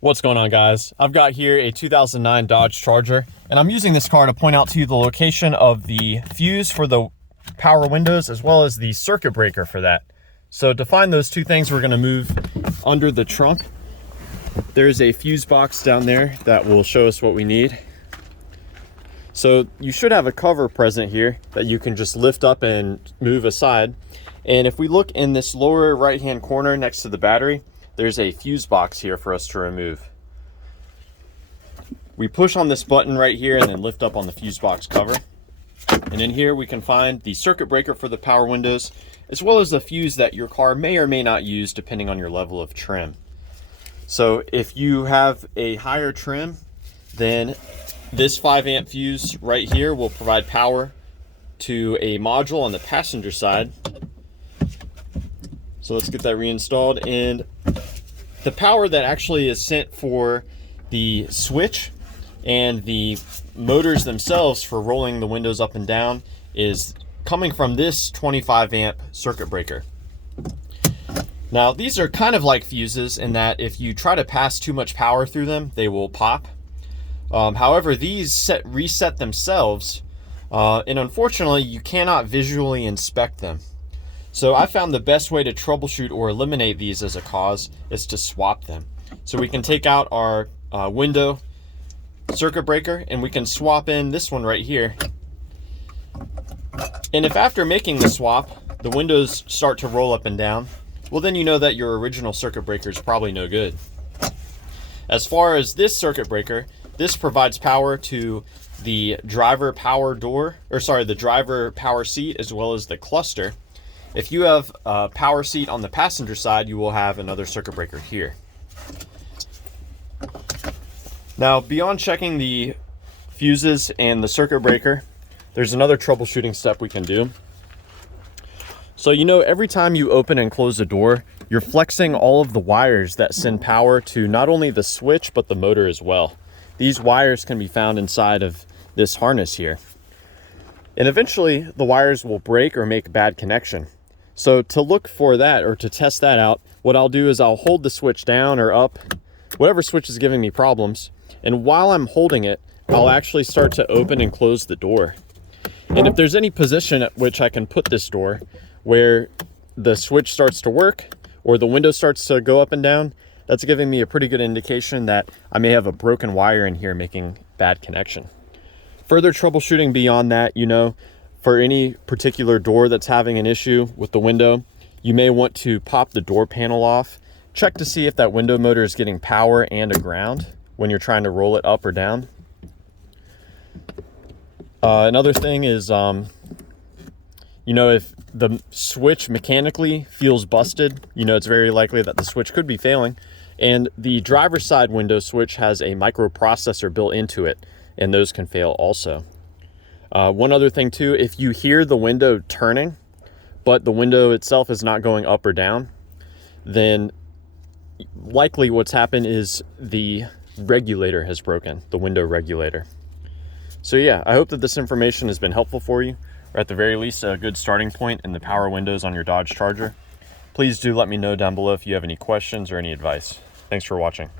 What's going on, guys? I've got here a 2009 Dodge Charger, and I'm using this car to point out to you the location of the fuse for the power windows as well as the circuit breaker for that. So to find those two things, we're going to move under the trunk. There's a fuse box down there that will show us what we need. So you should have a cover present here that you can just lift up and move aside. And if we look in this lower right hand corner next to the battery, there's a fuse box here for us to remove. We push on this button right here and then lift up on the fuse box cover. And in here we can find the circuit breaker for the power windows, as well as the fuse that your car may or may not use depending on your level of trim. So if you have a higher trim, then this 5-amp fuse right here will provide power to a module on the passenger side. So let's get that reinstalled. And the power that actually is sent for the switch and the motors themselves for rolling the windows up and down is coming from this 25-amp circuit breaker. Now, these are kind of like fuses in that if you try to pass too much power through them, they will pop. However, these reset themselves, and unfortunately, you cannot visually inspect them. So I found the best way to troubleshoot or eliminate these as a cause is to swap them. So we can take out our window circuit breaker and we can swap in this one right here. And if after making the swap, the windows start to roll up and down, well then you know that your original circuit breaker is probably no good. As far as this circuit breaker, this provides power to the driver power door, or sorry, the driver power seat as well as the cluster. If you have a power seat on the passenger side, you will have another circuit breaker here. Now, beyond checking the fuses and the circuit breaker, there's another troubleshooting step we can do. So you know, every time you open and close the door, you're flexing all of the wires that send power to not only the switch, but the motor as well. These wires can be found inside of this harness here. And eventually the wires will break or make a bad connection. So to look for that or to test that out, what I'll do is I'll hold the switch down or up, whatever switch is giving me problems. And while I'm holding it, I'll actually start to open and close the door. And if there's any position at which I can put this door where the switch starts to work or the window starts to go up and down, that's giving me a pretty good indication that I may have a broken wire in here making bad connection. Further troubleshooting beyond that, you know, for any particular door that's having an issue with the window, you may want to pop the door panel off. Check to see if that window motor is getting power and a ground when you're trying to roll it up or down. Another thing is, you know, if the switch mechanically feels busted, you know, it's very likely that the switch could be failing. And the driver's side window switch has a microprocessor built into it, and those can fail also. One other thing too, if you hear the window turning, but the window itself is not going up or down, then likely what's happened is the regulator has broken, the window regulator. So yeah, I hope that this information has been helpful for you, or at the very least a good starting point in the power windows on your Dodge Charger. Please do let me know down below if you have any questions or any advice. Thanks for watching.